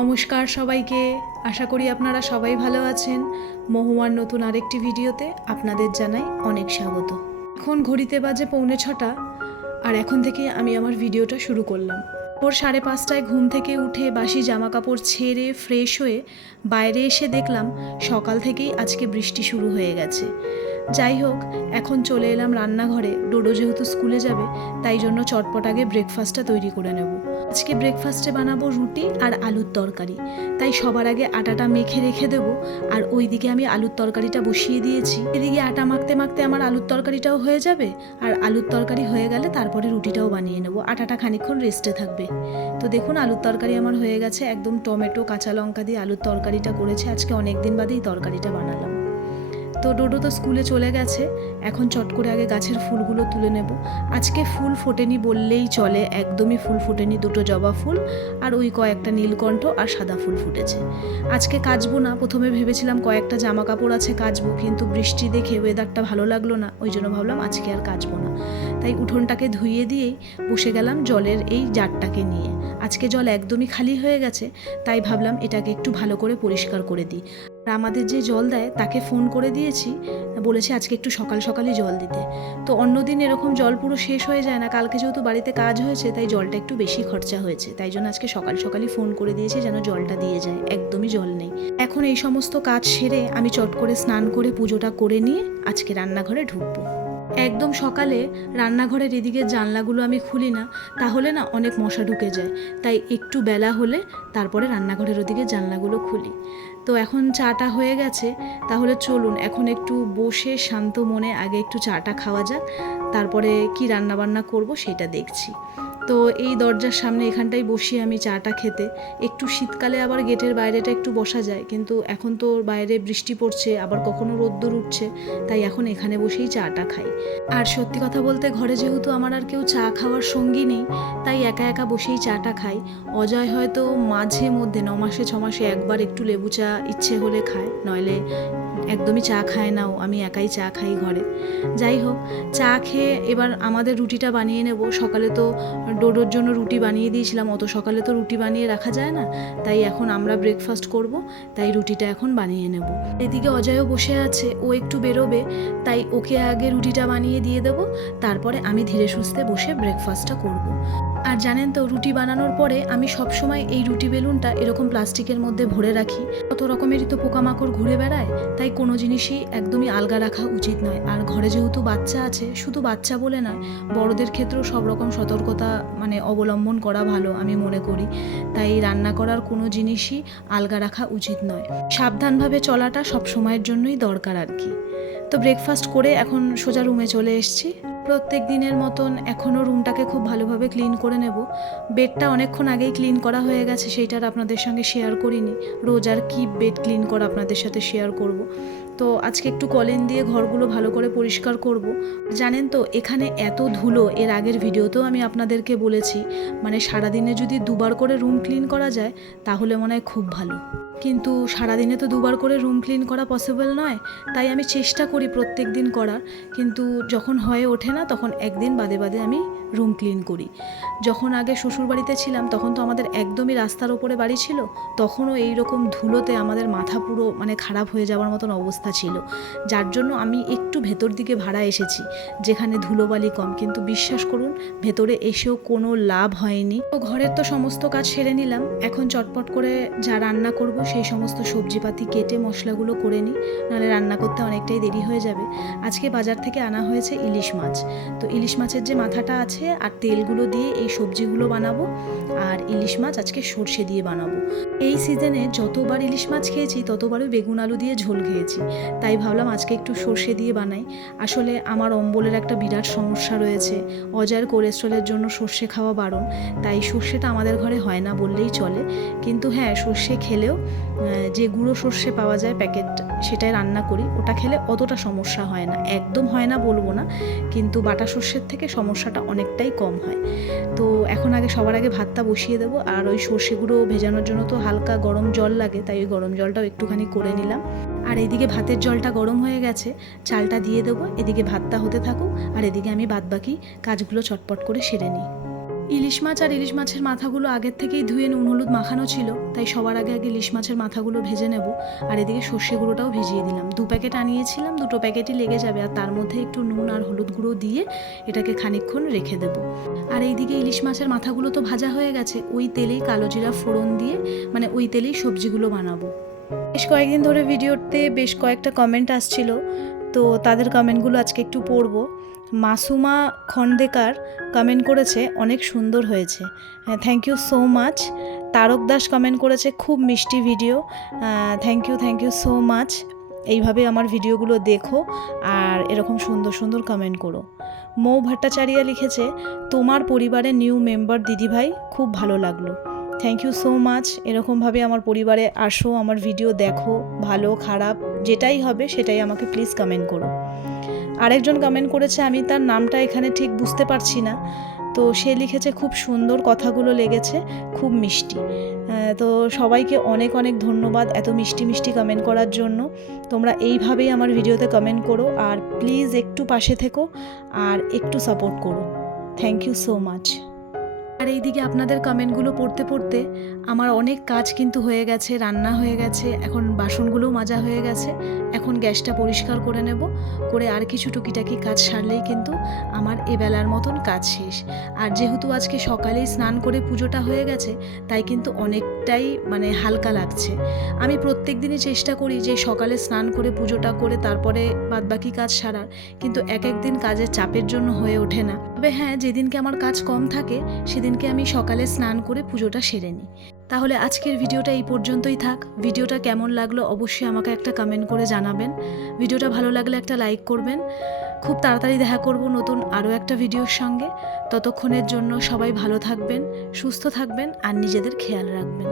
নমস্কার সবাইকে, আশা করি আপনারা সবাই ভালো আছেন। মহুয়ার নতুন আরেকটি ভিডিওতে আপনাদের জানাই অনেক স্বাগত। এখন ঘড়িতে বাজে 6:45 আর এখন থেকে আমি আমার ভিডিওটা শুরু করলাম। ভোর 5:30টায় ঘুম থেকে উঠে বাসি জামা কাপড় ছেড়ে ফ্রেশ হয়ে বাইরে এসে দেখলাম সকাল থেকেই আজকে বৃষ্টি শুরু হয়ে গেছে। যাই হোক, এখন চলে এলাম রান্নাঘরে। ডোডো যেহেতু স্কুলে যাবে তাই জন্য চটপট আগে ব্রেকফাস্টটা তৈরি করে নেব। আজকে ব্রেকফাস্টে বানাবো রুটি আর আলুর তরকারি, তাই সবার আগে আটাটা মেখে রেখে দেবো। আর ওইদিকে আমি আলুর তরকারিটা বসিয়ে দিয়েছি। এদিকে আটা মাখতে মাখতে আমার আলুর তরকারিটাও হয়ে যাবে, আর আলুর তরকারি হয়ে গেলে তারপরে রুটিটাও বানিয়ে নেব। আটাটা খানিকক্ষণ রেস্টে থাকবে। তো দেখুন, আলুর তরকারি আমার হয়ে গেছে। একদম টমেটো কাঁচা লঙ্কা দিয়ে আলুর তরকারিটা করেছে। আজকে অনেক দিন বাদেই তরকারিটা বানালাম। তো ডোডো তো স্কুলে চলে গেছে। এখন চট করে আগে গাছের ফুলগুলো তুলে নেব। আজকে ফুল ফোটেনি বললেই চলে, একদমই ফুল ফোটেনি। 2টো জবা ফুল আর ওই কয়েকটা নীলকণ্ঠ আর সাদা ফুল ফুটেছে। আজকে কাচবো না। প্রথমে ভেবেছিলাম কয়েকটা জামা কাপড় আছে কাচবো, কিন্তু বৃষ্টি দেখে ওয়েদারটা ভালো লাগলো না, ওই জন্য ভাবলাম আজকে আর কাচবো না। তাই উঠোনটাকে ধুইয়ে দিয়েই বসে গেলাম জলের এই জারটাকে নিয়ে। আজকে জল একদমই খালি হয়ে গেছে, তাই ভাবলাম এটাকে একটু ভালো করে পরিষ্কার করে দিই। আর আমাদের যে জল দেয় তাকে ফোন করে দিয়েছি, বলেছে আজকে একটু সকাল সকালই জল দিতে। তো অন্যদিন এরকম জল পুরো শেষ হয়ে যায় না। কালকে যেহেতু বাড়িতে কাজ হয়েছে তাই জলটা একটু বেশি খরচা হয়েছে, তাই জন্য আজকে সকাল সকালই ফোন করে দিয়েছে যেন জলটা দিয়ে যায়। একদমই জল নেই। এখন এই সমস্ত কাজ সেরে আমি চট করে স্নান করে পুজোটা করে নিয়ে আজকে রান্নাঘরে ঢুকবো। একদম সকালে রান্নাঘরের এদিকে জানলাগুলো আমি খুলি না, তাহলে না অনেক মশা ঢুকে যায়। তাই একটু বেলা হলে তারপরে রান্নাঘরের ওদিকে জানলাগুলো খুলি। তো এখন চাটা হয়ে গেছে, তাহলে চলুন এখন একটু বসে শান্ত মনে আগে একটু চাটা খাওয়া যাক, তারপরে কি রান্নাবান্না করব সেটা দেখছি। তো এই দরজার সামনে এখানটাই বসি আমি চাটা খেতে। একটু শীতকালে আবার গেটের বাইরেটা একটু বসা যায়, কিন্তু এখন তো বাইরে বৃষ্টি পড়ছে, আবার কখনো রোদ্দুর উঠছে, তাই এখন এখানে বসেই চাটা খাই। আর সত্যি কথা বলতে ঘরে যেহেতু আমার আর কেউ চা খাওয়ার সঙ্গী নেই, তাই একা একা বসেই চাটা খাই। অজয় হয়তো মাঝে মধ্যে 9 মাসে 6 মাসে একবার একটু লেবু চা ইচ্ছে হলে খায়, নইলে একদমই চা খায় নাও। আমি একাই চা খাই ঘরে। যাই হোক, চা খেয়ে এবার আমাদের রুটিটা বানিয়ে নেব। সকালে তো ডোডোর জন্য রুটি বানিয়ে দিয়েছিলাম, অত সকালে তো রুটি বানিয়ে রাখা যায় না, তাই এখন আমরা ব্রেকফাস্ট করব, তাই রুটিটা এখন বানিয়ে নেব। এদিকে অজয়ও বসে আছে, ও একটু বেরোবে, তাই ওকে আগে রুটিটা বানিয়ে দিয়ে দেবো, তারপরে আমি ধীরে সুস্থে বসে ব্রেকফাস্টটা করব। আর জানেন তো, রুটি বানানোর পরে আমি সবসময় এই রুটি বেলুনটা এরকম প্লাস্টিকের মধ্যে ভরে রাখি। কত রকমেরই তো পোকামাকড় ঘুরে বেড়ায়, তাই কোনো জিনিসই একদমই আলগা রাখা উচিত নয়। আর ঘরে যেহেতু বাচ্চা আছে, শুধু বাচ্চা বলে নয়, বড়দের ক্ষেত্রেও সব রকম সতর্কতা অবলম্বন করা ভালো আমি মনে করি। তাই রান্না করার কোনো জিনিসই আলগা রাখা উচিত নয়। সাবধানভাবে চলাটা সব সময়ের জন্যই দরকার আর কি। তো ব্রেকফাস্ট করে এখন সোজা রুমে চলে এসেছি। প্রত্যেক দিনের মতন এখনও রুমটাকে খুব ভালোভাবে ক্লিন করে নেব। বেডটা অনেকক্ষণ আগেই ক্লিন করা হয়ে গেছে, সেইটার আপনাদের সঙ্গে শেয়ার করিনি। রোজ আর কি বেড ক্লিন করা আপনাদের সাথে শেয়ার করব। তো আজকে একটু কলিন দিয়ে ঘরগুলো ভালো করে পরিষ্কার করব। জানেন তো, এখানে এত ধুলো, এর আগের ভিডিওতেও আমি আপনাদেরকে বলেছি, সারাদিনে যদি 2বার করে রুম ক্লিন করা যায় তাহলে মনে হয় খুব ভালো। কিন্তু সারাদিনে তো 2বার করে রুম ক্লিন করা পসিবল নয়, তাই আমি চেষ্টা করি প্রত্যেক দিন করার, কিন্তু যখন হয়ে ওঠে না তখন একদিন বাদে বাদে আমি রুম ক্লিন করি। যখন আগে শ্বশুরবাড়িতে ছিলাম তখন তো আমাদের একদমই রাস্তার ওপরে বাড়ি ছিল, তখনও এই রকম ধুলোতে আমাদের মাথা পুরো খারাপ হয়ে যাওয়ার মতন অবস্থা ছিল, যার জন্য আমি একটু ভেতর দিকে ভাড়া এসেছি যেখানে ধুলোবালি কম। কিন্তু বিশ্বাস করুন, ভেতরে এসেও কোনো লাভ হয়নি। তো ঘরের তো সমস্ত কাজ সেরে নিলাম। এখন চটপট করে যা রান্না করব সেই সমস্ত সবজিপাতি কেটে মশলাগুলো করে নিই, নাহলে রান্না করতে অনেকটাই দেরি হয়ে যাবে। আজকে বাজার থেকে আনা হয়েছে ইলিশ মাছ। তো ইলিশ মাছের যে মাথাটা আছে আর তেলগুলো দিয়ে এই সবজিগুলো বানাবো। আর ইলিশ মাছ আজকে সর্ষে দিয়ে বানাবো। এই সিজনে যতবার ইলিশ মাছ খেয়েছি ততবারই বেগুন আলু দিয়ে ঝোল খেয়েছি, তাই ভাবলাম আজকে একটু সর্ষে দিয়ে বানাই। আসলে আমার অম্বলের একটা বিরাট সমস্যা রয়েছে। অজয়ের কোলেস্ট্রলের জন্য সর্ষে খাওয়া বারণ, তাই সর্ষেটা আমাদের ঘরে হয় না বললেই চলে। কিন্তু হ্যাঁ, সর্ষে খেলেও যে গুঁড়ো সর্ষে পাওয়া যায় প্যাকেট, সেটাই রান্না করি। ওটা খেলে অতটা সমস্যা হয় না, একদম হয় না বলবো না, কিন্তু বাটা সর্ষের থেকে সমস্যাটা অনেকটাই কম হয়। তো এখন সবার আগে ভাতটা বসিয়ে দেবো। আর ওই সর্ষে গুঁড়ো ভেজানোর জন্য তো হালকা গরম জল লাগে, তাই ওই গরম জলটাও একটুখানি করে নিলাম। আর এদিকে ভাতের জলটা গরম হয়ে গেছে, চালটা দিয়ে দেবো। এদিকে ভাতটা হতে থাকুক, আর এদিকে আমি বাদবাকি কাজগুলো চটপট করে সেরে নিই। ইলিশ মাছ আর ইলিশ মাছের মাথাগুলো আগের থেকেই ধুয়ে নুন হলুদ মাখানো ছিল, তাই সবার আগে ইলিশ মাছের মাথাগুলো ভেজে নেব। আর এদিকে সর্ষে গুঁড়োটাও ভিজিয়ে দিলাম। 2 প্যাকেট আনিয়েছিলাম, 2টো প্যাকেটই লেগে যাবে। আর তার মধ্যে একটু নুন আর হলুদ গুঁড়ো দিয়ে এটাকে খানিকক্ষণ রেখে দেব। আর এইদিকে ইলিশ মাছের মাথাগুলো তো ভাজা হয়ে গেছে, ওই তেলেই কালো জিরা ফোড়ন দিয়ে মানে ওই তেলেই সবজিগুলো বানাবো। বেশ কয়েকদিন ধরে ভিডিওতে বেশ কয়েকটা কমেন্ট আসছিল, তো তাদের কমেন্টগুলো আজকে একটু পড়বো। মাসুমা খন্ডেকার কমেন্ট করেছে অনেক সুন্দর হয়েছে, thank you so much. Tarak Das comment করেছে খুব মিষ্টি video, thank you so much. এইভাবে আমার ভিডিওগুলো দেখো আর এরকম সুন্দর সুন্দর কমেন্ট করো। মৌ ভট্টাচার্য লিখেছে তোমার পরিবারের নিউ মেম্বার দিদিভাই, খুব ভালো লাগলো, থ্যাংক ইউ সো মাচ। এরকমভাবে আমার পরিবারে আসো, আমার ভিডিও দেখো, ভালো খারাপ যেটাই হবে সেটাই আমাকে প্লিজ কমেন্ট করো। আরেকজন কমেন্ট করেছে, আমি তার নামটা এখানে ঠিক বুঝতে পারছি না, তো সে লিখেছে খুব সুন্দর কথাগুলো লেগেছে, খুব মিষ্টি। তো সবাইকে অনেক অনেক ধন্যবাদ এত মিষ্টি মিষ্টি কমেন্ট করার জন্য। তোমরা এইভাবেই আমার ভিডিওতে কমেন্ট করো আর প্লিজ একটু পাশে থেকো আর একটু সাপোর্ট করো, থ্যাংক ইউ সো মাচ। আর এইদিকে আপনাদের কমেন্টগুলো পড়তে পড়তে আমার অনেক কাজ কিন্তু হয়ে গেছে, রান্না হয়ে গেছে, এখন বাসনগুলোও মাজা হয়ে গেছে। এখন গ্যাসটা পরিষ্কার করে নেব, করে আর কিছু টুকিটাকি কাজ সারলেই কিন্তু আমার এবেলার মতন কাজ শেষ। আর যেহেতু আজকে সকালেই স্নান করে পুজোটা হয়ে গেছে, তাই কিন্তু অনেকটাই মানে হালকা লাগছে। আমি প্রত্যেক দিনই চেষ্টা করি যে সকালে স্নান করে পুজোটা করে তারপরে বাদবাকি কাজ সারার, কিন্তু এক দিন কাজের চাপের জন্য হয়ে ওঠে না। তবে হ্যাঁ, যেদিনকে আমার কাজ কম থাকে সেদিনকে আমি সকালে স্নান করে পুজোটা সেরে নিই। তাহলে আজকের ভিডিওটা এই পর্যন্তই থাক। ভিডিওটা কেমন লাগলো অবশ্যই আমাকে একটা কমেন্ট করে জানাবেন। ভিডিওটা ভালো লাগলে একটা লাইক করবেন। খুব তাড়াতাড়ি দেখা করব নতুন আরও একটা ভিডিওর সঙ্গে। ততক্ষণের জন্য সবাই ভালো থাকবেন, সুস্থ থাকবেন আর নিজেদের খেয়াল রাখবেন।